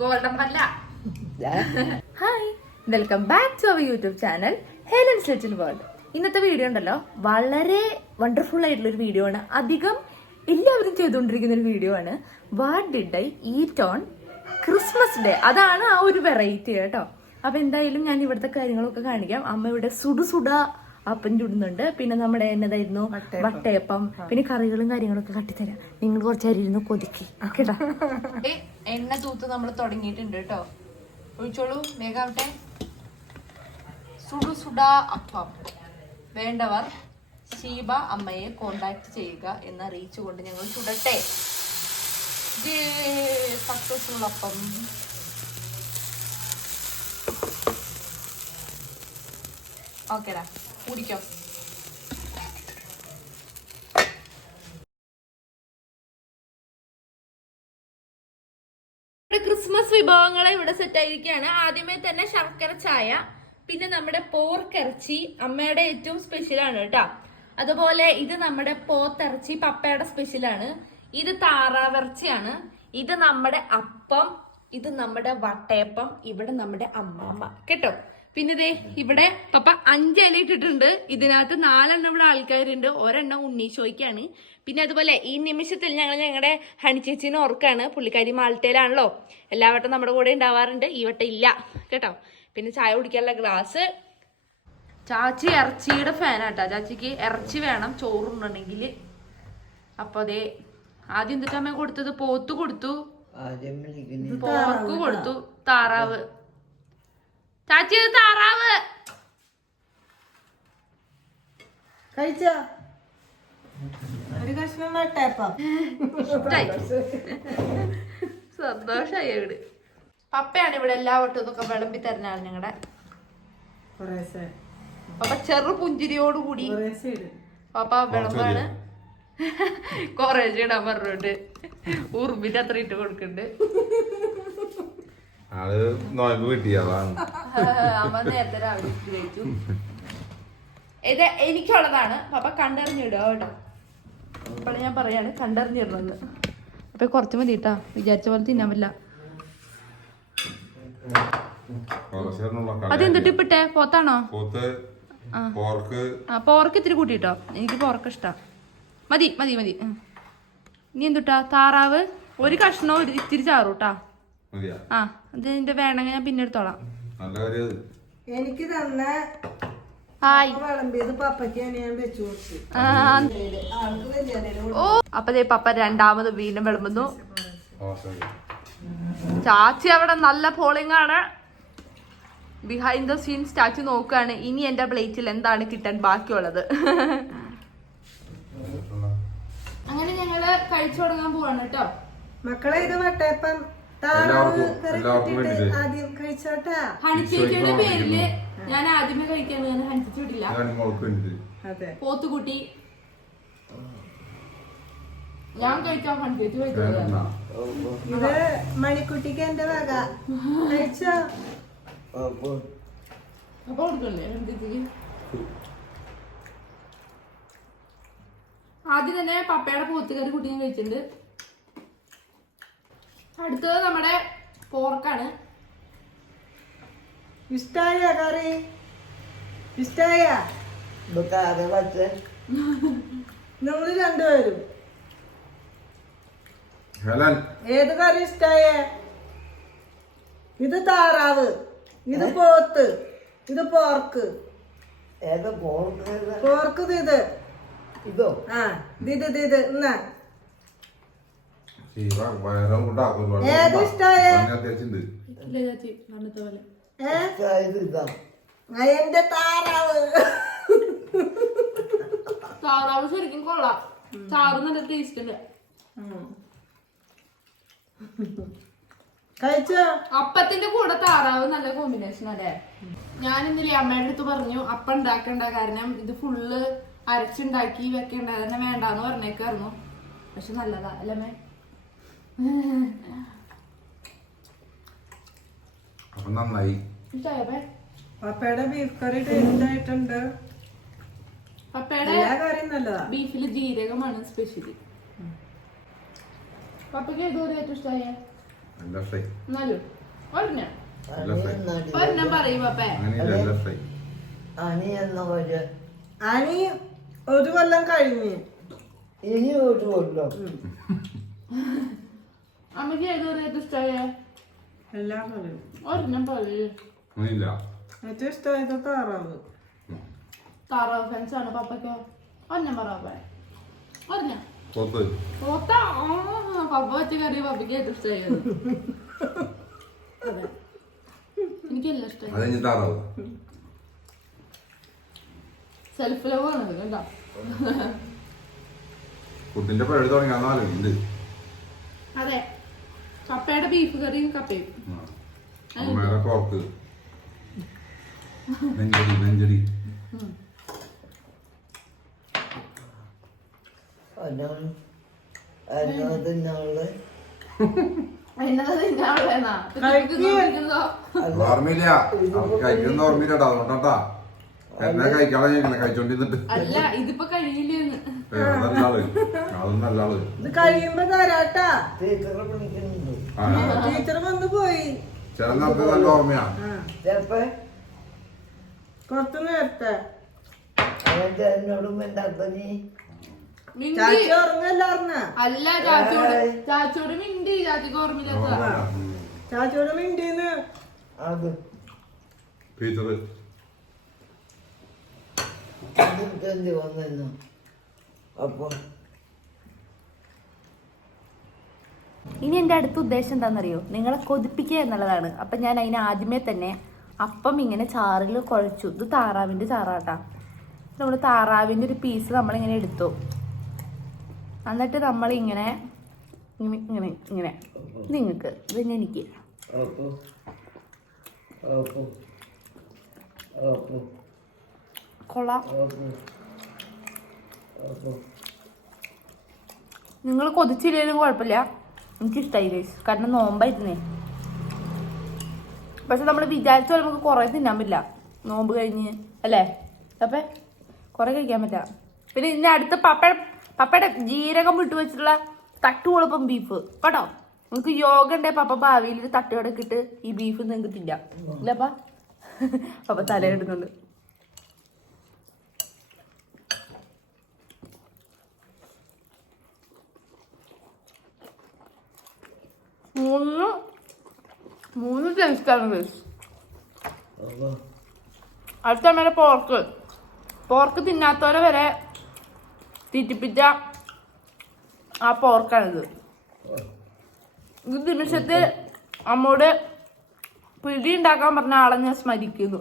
Golden പല്ല. Hi, welcome back to our YouTube channel Helen's little world. ഇന്നത്തെ video ഉണ്ടല്ലോ വളരെ വണ്ടർഫുൾ ആയിട്ടുള്ള ഒരു വീഡിയോ ആണ്. അധികം എല്ലാവരും ചെയ്തുകൊണ്ടിരിക്കുന്ന ഒരു വീഡിയോ ആണ്. What did I eat on Christmas day? അതാണ് ആ ഒരു വെറൈറ്റി കേട്ടോ. അപ്പൊ എന്തായാലും ഞാൻ ഇവിടുത്തെ കാര്യങ്ങളൊക്കെ കാണിക്കാം. അമ്മ ഇവിടെ സുടുസുട അപ്പം ചുടുന്നുണ്ട്. പിന്നെ നമ്മുടെ എന്നതായിരുന്നു വട്ടയപ്പം. പിന്നെ കറികളും കാര്യങ്ങളൊക്കെ കട്ടിത്തരാം. നിങ്ങൾ കുറച്ച് അരി ഇരുന്ന് കൊതിക്കി കേട്ടോ. എണ്ണ തൂത്ത് നമ്മൾ തുടങ്ങിയിട്ടുണ്ട് കേട്ടോ. ഒഴിച്ചോളൂ, വേഗാവട്ടെ. സുടുസുട അപ്പം വേണ്ടവർ ഷീബ അമ്മയെ കോണ്ടാക്ട് ചെയ്യുക എന്ന് അറിയിച്ചുകൊണ്ട് ഞങ്ങൾ ചുടട്ടെ. സക്സസ്ഫുൾ അപ്പം. ഓക്കേടാ, കുടിക്കോ. ക്രിസ്മസ് വിഭവങ്ങളെ ഇവിടെ സെറ്റ് ആയിരിക്കുകയാണ്. ആദ്യമേ തന്നെ ശർക്കര ചായ, പിന്നെ നമ്മുടെ പോർക്കിറച്ചി അമ്മയുടെ ഏറ്റവും സ്പെഷ്യൽ ആണ് കേട്ടോ. അതുപോലെ ഇത് നമ്മുടെ പോത്തിറച്ചി പപ്പയുടെ സ്പെഷ്യലാണ്. ഇത് താറാവിറച്ചിയാണ്. ഇത് നമ്മുടെ അപ്പം, ഇത് നമ്മുടെ വട്ടയപ്പം, ഇവിടെ നമ്മുടെ അമ്മമ്മ കേട്ടോ. പിന്നെ ദേ ഇവിടെ പപ്പ 5 ഇല ഇട്ടിട്ടുണ്ട്. ഇതിനകത്ത് 4 എണ്ണം ഇവിടെ ആൾക്കാരുണ്ട്, ഒരെണ്ണം ഉണ്ണീശോയ്ക്കാണ്. പിന്നെ അതുപോലെ ഈ നിമിഷത്തിൽ ഞങ്ങളുടെ ഹണി ചേച്ചീനെ ഓർക്കാണ്. പുള്ളിക്കാരി മാൾട്ടയിലാണല്ലോ, എല്ലാ വട്ടം നമ്മുടെ കൂടെ ഉണ്ടാവാറുണ്ട്, ഈ വട്ടം ഇല്ല കേട്ടോ. പിന്നെ ചായ കുടിക്കാനുള്ള ഗ്ലാസ്. ചാച്ചി ഇറച്ചിയുടെ ഫാനാട്ടാ. ചാച്ചിക്ക് ഇറച്ചി വേണം ചോറുണ്ടെങ്കിൽ. അപ്പൊ അതേ ആദ്യം എന്തിട്ടമ്മ കൊടുത്തത്? പോത്ത് കൊടുത്തു, പോർക്ക് കൊടുത്തു, താറാവ്. ചാച്ചി ഇത് താറാവ് കഴിച്ചോ? ഒരു കഷ്ണം വട്ടയപ്പം സന്തോഷായി. ഇവിടെ പപ്പയാണ് ഇവിടെ എല്ലാ വട്ടവും ഇതൊക്കെ വിളമ്പി തരുന്നതാണ് ഞങ്ങളുടെ പപ്പ. ചെറു പുഞ്ചിരിയോടുകൂടി പപ്പ വിളമ്പാണ്. കുറേശ്ശെ ഇടാൻ പറഞ്ഞിട്ട് ഉറുമ്പിന്റെ അത്ര ഇട്ട് കൊടുക്കുന്നുണ്ട്. അമ്മ നേരത്തെ രാവിലെ കഴിച്ചു. ഇത് എനിക്കുള്ളതാണ്. പപ്പ കണ്ടറിഞ്ഞിടുക കേട്ടോ. അപ്പോൾ ഞാൻ പറയാണ് കണ്ടറിഞ്ഞിടണമെന്ന്. അപ്പൊ കുറച്ച് മതി കേട്ടാ, വിചാരിച്ച പോലെ തിന്നാൻ പറ്റില്ല. അതെന്തിട്ട് ഇപ്പിട്ടെ? പോത്താണോ? പോർക്ക് ഇത്തിരി കൂട്ടിട്ടോ, എനിക്ക് പോർക്ക് ഇഷ്ടാ. മതി മതി മതി. ഇനി എന്തുട്ടാ? താറാവ് ഒരു കഷ്ണോ ഇത്തിരി ചാറൂട്ടാ. ആ ഇതിന്റെ വേണമെങ്കിൽ ഞാൻ പിന്നെ എടുത്തോളാം. എനിക്ക് തന്ന വിളമ്പിയത് പപ്പയ്ക്കാണ് ഞാൻ വെച്ചു കൊടുത്തു. ഓ അപ്പൊ പപ്പ രണ്ടാമത് വീണ്ടും വിളമ്പുന്നു. ചാച്ചി അവിടെ നല്ല പോളിംഗ് ആണ്. ബിഹൈൻഡ് ദ സീൻസ് ചാച്ചി നോക്കുകയാണ് ഇനി എന്റെ പ്ലേറ്റിൽ എന്താണ് കിട്ടാൻ ബാക്കിയുള്ളത്. അങ്ങനെ ഞങ്ങള് കഴിച്ചു തുടങ്ങാൻ പോവാണ് കേട്ടോ. മക്കളെ ഇത് വട്ടയപ്പം താറാവ് കറി കൂട്ടിട്ട് ആദ്യം കഴിച്ചോട്ടാ. ഹണിച്ചേച്ചിയുടെ പേരില് ഞാൻ ആദ്യമേ കഴിക്കാൻ ഹണിച്ചു വിടില്ല. പോത്തുകുട്ടി ഞാൻ കഴിച്ചോ, ഹണിച്ചേച്ചി കഴിച്ചോ. ഇത് മണിക്കുട്ടിക്ക് എന്റെ വക. കഴിച്ചോ? അപ്പൊ കൊടുക്കല്ലേ ഹണിച്ചേച്ചിക്ക്? ആദ്യം തന്നെ പപ്പയുടെ പോത്തുകറി കൂട്ടി ഞാൻ കഴിച്ചിട്ടുണ്ട്. അടുത്തത് നമ്മുടെ പോർക്കാണ്. ഇഷ്ടായ കറി? ഇഷ്ടായ? നമ്മള് രണ്ടുപേരും ഏത് കറി ഇഷ്ടായ? ഇത് താറാവ്, ഇത് പോത്ത്, ഇത് പോർക്ക്. പോർക്ക് ഇത് ഇതോ? ആ ഇത് എന്നാ ഏത് ഇഷ്ടായ? എന്റെ താറാവ്. താറാവ് ശരിക്കും കൊള്ളാം. ചാറ് നല്ല ടേസ്റ്റ് ഉണ്ട്. കഴിച്ചോ? അപ്പത്തിന്റെ കൂടെ താറാവ് നല്ല കോമ്പിനേഷൻ അല്ലേ? ഞാൻ ഇന്നലെ അമ്മയുടെ അടുത്ത് പറഞ്ഞു അപ്പം ഉണ്ടാക്കണ്ട, കാരണം ഇത് ഫുള്ള് അരച്ചുണ്ടാക്കി വെക്കണ്ട, തന്നെ വേണ്ടാന്ന് പറഞ്ഞേക്കായിരുന്നു. പക്ഷെ നല്ലതാ അല്ലേ? നന്നായി. പപ്പയുടെ ബീഫ് കറി ടേസ്റ്റ് ആയിട്ടുണ്ട്. പപ്പയുടെ ബീഫില് ജീരകമാണ് സ്പെഷ്യലി. പപ്പയ്ക്ക് ഏതോ ഏറ്റവും ഇഷ്ടമായ നല്ല ഫ്രൈ എന്നാലും ഒരെണ്ണം നല്ല ഫ്രൈ ഒരെണ്ണം പറയും പപ്പേ. അങ്ങനെ നല്ല ഫ്രൈ അനി എന്ന പോലെ അനി ഒരു കൊല്ലം കഴിഞ്ഞ് ഇനി ഒരു കൊല്ലം അമ്മക്ക് ഏതൊരു ഏറ്റവും ഇഷ്ടമായ എല്ലാം പറയും. ഒരെണ്ണം പറയും. അങ്ങനെയില്ല ഏറ്റവും ഇഷ്ടമായത് താറാവ്. താറാവ് ഫാൻസ് ആണ് പപ്പയ്ക്കോ? ഒരെണ്ണം പറ പപ്പേ. ഒരെണ്ണം പോത്ത് പോത്ത. പപ്പ വെച്ച കറി പപ്പയ്ക്ക് ഏറ്റവും ഇഷ്ടമായത്. അതെ എനിക്കെല്ലാം ഇഷ്ടമായി. അത് കഴിഞ്ഞ് താറാവ് സെൽഫ് ലവ് ആണ് കേട്ടോ. ഫുഡിന്റെ പരിപാടി തുടങ്ങി നാലുണ്ട്. അതെ കപ്പയുടെ ബീഫ് കറിയും കപ്പയും. അമ്മയുടെ പോർക്ക് നെഞ്ചടി ഓർമ്മയില്ല കഴിക്കുന്ന ഓർമ്മയില്ലട്ടാ അതുകൊണ്ടാ എന്നാ കഴിക്കാതെ ഞങ്ങളെ കഴിച്ചോണ്ടിരുന്നിട്ട്. അല്ല ഇതിപ്പോ കഴിയില്ലെന്ന്. നല്ലാള് അതും നല്ലാള് ഇത് കഴിയുമ്പോ തരാട്ടാ. ടീച്ചറെ വിളിക്കുന്നുണ്ട്. ടീച്ചർ വന്നു പോയി ചില നേരത്തെ നല്ല ഓർമ്മയാ. ചിലപ്പോ കുറച്ചു നേരത്തെ അവന്റെ എന്നോടും എന്റെ അത്തനി മിണ്ടി. ചാച്ചി ഓർമ്മല്ല പറഞ്ഞ. അല്ല ചാച്ചോട് മിണ്ടി. ചാച്ചിക്ക് ഓർമ്മയില്ലാത്ത. ചാച്ചിയോട് മിണ്ടീന്ന്. അത് ടീച്ചറ് എന്ത് വന്നു അപ്പൊ ഇനി എൻ്റെ അടുത്ത ഉദ്ദേശം എന്താണെന്നറിയോ, നിങ്ങളെ കൊതിപ്പിക്കുക എന്നുള്ളതാണ്. അപ്പം ഞാൻ അതിന് ആദ്യമേ തന്നെ അപ്പം ഇങ്ങനെ ചാറിൽ കുഴച്ചു. ഇത് താറാവിൻ്റെ ചാറാട്ടാ. നമ്മൾ താറാവിൻ്റെ ഒരു പീസ് നമ്മളിങ്ങനെ എടുത്തു. എന്നിട്ട് നമ്മളിങ്ങനെ ഇങ്ങനെ ഇങ്ങനെ നിങ്ങൾക്ക് ഇത് എനിക്ക് അപ്പൊ അപ്പൊ അപ്പൊ കൊള്ളാം. അപ്പൊ നിങ്ങൾ കൊതിച്ചില്ലേലും കുഴപ്പമില്ല, എനിക്കിഷ്ടമായി ഗൈസ്. കാരണം നോമ്പായിരുന്നേ. പക്ഷെ നമ്മൾ വിചാരിച്ച പോലെ നമുക്ക് കുറേ തിന്നാൻ പറ്റില്ല നോമ്പ് കഴിഞ്ഞ് അല്ലേ അപ്പേ? കുറേ കഴിക്കാൻ പറ്റില്ല. പിന്നെ ഇതിൻ്റെ അടുത്ത് പപ്പയുടെ ജീരകം വിട്ടു വെച്ചിട്ടുള്ള തട്ടുകൊളുപ്പം ബീഫ് കേട്ടോ. നമുക്ക് യോഗ ഉണ്ടേ പപ്പ ഭാവിയിൽ ഒരു തട്ടുകടൊക്കെ ഇട്ട് ഈ ബീഫ് നിങ്ങൾക്ക് തിന്നാം ഇല്ലപ്പാ. പപ്പ തലയിടുന്നുണ്ട്. മൂന്ന് ടേസ്റ്റാണ് ഗൈസ്. അടുത്ത അമ്മയുടെ പോർക്ക് തിന്നാത്തവരെ വരെ തീറ്റിപ്പിച്ച ആ പോർക്കാണിത്. ഇത് നിമിഷത്തിൽ അമ്മോട് പിടി ഉണ്ടാക്കാൻ പറഞ്ഞ ആളെ ഞാൻ സ്മരിക്കുന്നു.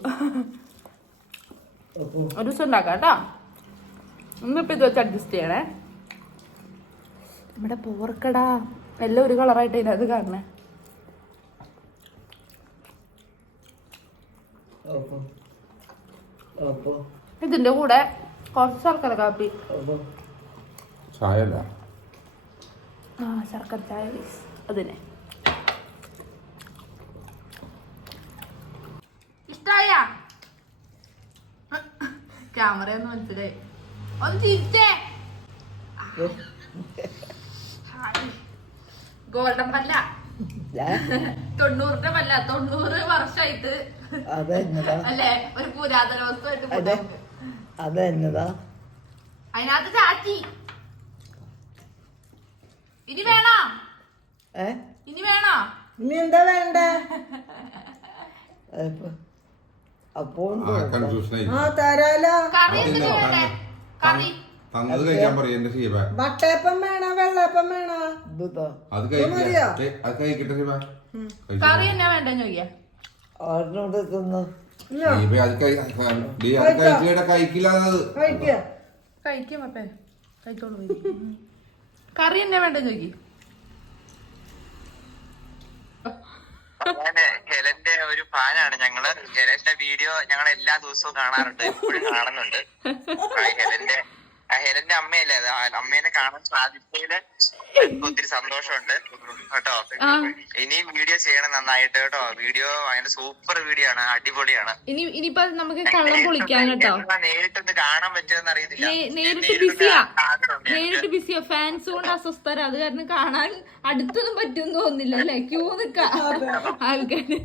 ഒരു ദിവസം ഉണ്ടാക്കാം കേട്ടോ. ഇന്നിപ്പോൾ ഇത് വെച്ച് അഡ്ജസ്റ്റ് ചെയ്യണേ. നമ്മുടെ പോർക്കടാ എല്ലാം ഒരു കളറായിട്ട് അതിനകത്ത് കാണണേ. ഇതിന്റെ കൂടെ കുറച്ച് ശർക്കര കാപ്പി. ചായ അല്ല ശർക്കര ചായ അതിനെ ഇഷ്ടായ ക്യാമറ ഒന്ന് മനസ്സിലായി. ഒന്ന് ചിരിച്ചേ. ഗോൾഡൻ പല്ല 90 പല്ല 90 വർഷമായിട്ട് അല്ലേ ഒരു പുരാതന വസ്തുവായിട്ട് അതെന്നതാ അതിനകത്ത് ചാച്ചി. ഇനി വേണോ? ഇനി വേണോ? ഇനി എന്താ വേണ്ട? അപ്പോ കൺഫ്യൂഷനായി. ആ തരാലോ. കറി എന്തിനാ വേണ്ടേ? കറി തന്നത് കഴിക്കാൻ പറയും എന്റെ ശീബ. വട്ടയപ്പം വേണോ വെള്ളയപ്പം വേണോ? അത് കഴിക്കട്ടെ ശീബ. കറി എന്നാ വേണ്ടെന്ന് ചോദിക്കാം. ആടിനോട് തിന്നു ശീബ അത് കഴിച്ചിട്ട് കഴിക്കില്ല. കഴിക്കാം പപ്പേ കഴിച്ചോളൂ. കറി എന്നാ വേണ്ടെന്ന് ചോദിക്കും. ഹെലന്റെ ഒരു ഫാനാണ് ഞങ്ങള്. ഹെലന്റെ വീഡിയോ ഞങ്ങൾ എല്ലാ ദിവസവും കാണാറുണ്ട്, എപ്പോഴും കാണുന്നുണ്ട്. ഹെലന്റെ ഹെലന്റെ അമ്മയല്ലേ അത്? അമ്മേനെ കാണാൻ സാധിച്ചതില് ഒത്തിരി സന്തോഷമുണ്ട് കേട്ടോ. ഇനിയും വീഡിയോ ചെയ്യണം നന്നായിട്ട് കേട്ടോ. വീഡിയോ ഭയങ്കര സൂപ്പർ വീഡിയോ ആണ്, അടിപൊളിയാണ്. ഇനിയിപ്പോ നമുക്ക് കള്ളം പൊളിക്കാൻ കേട്ടോ. നേരിട്ടൊന്ന് കാണാൻ പറ്റുമെന്ന് അറിയത്തില്ല. നേരിട്ട് ബിസിയാ, ഫാൻസ് കൊണ്ട് അസ്വസ്ഥരാ. അത് കാരണം കാണാൻ അടുത്തൊന്നും പറ്റുമെന്ന് തോന്നുന്നില്ല അല്ലെ? ക്യൂ നിൽക്കാം ആൾക്കാര്.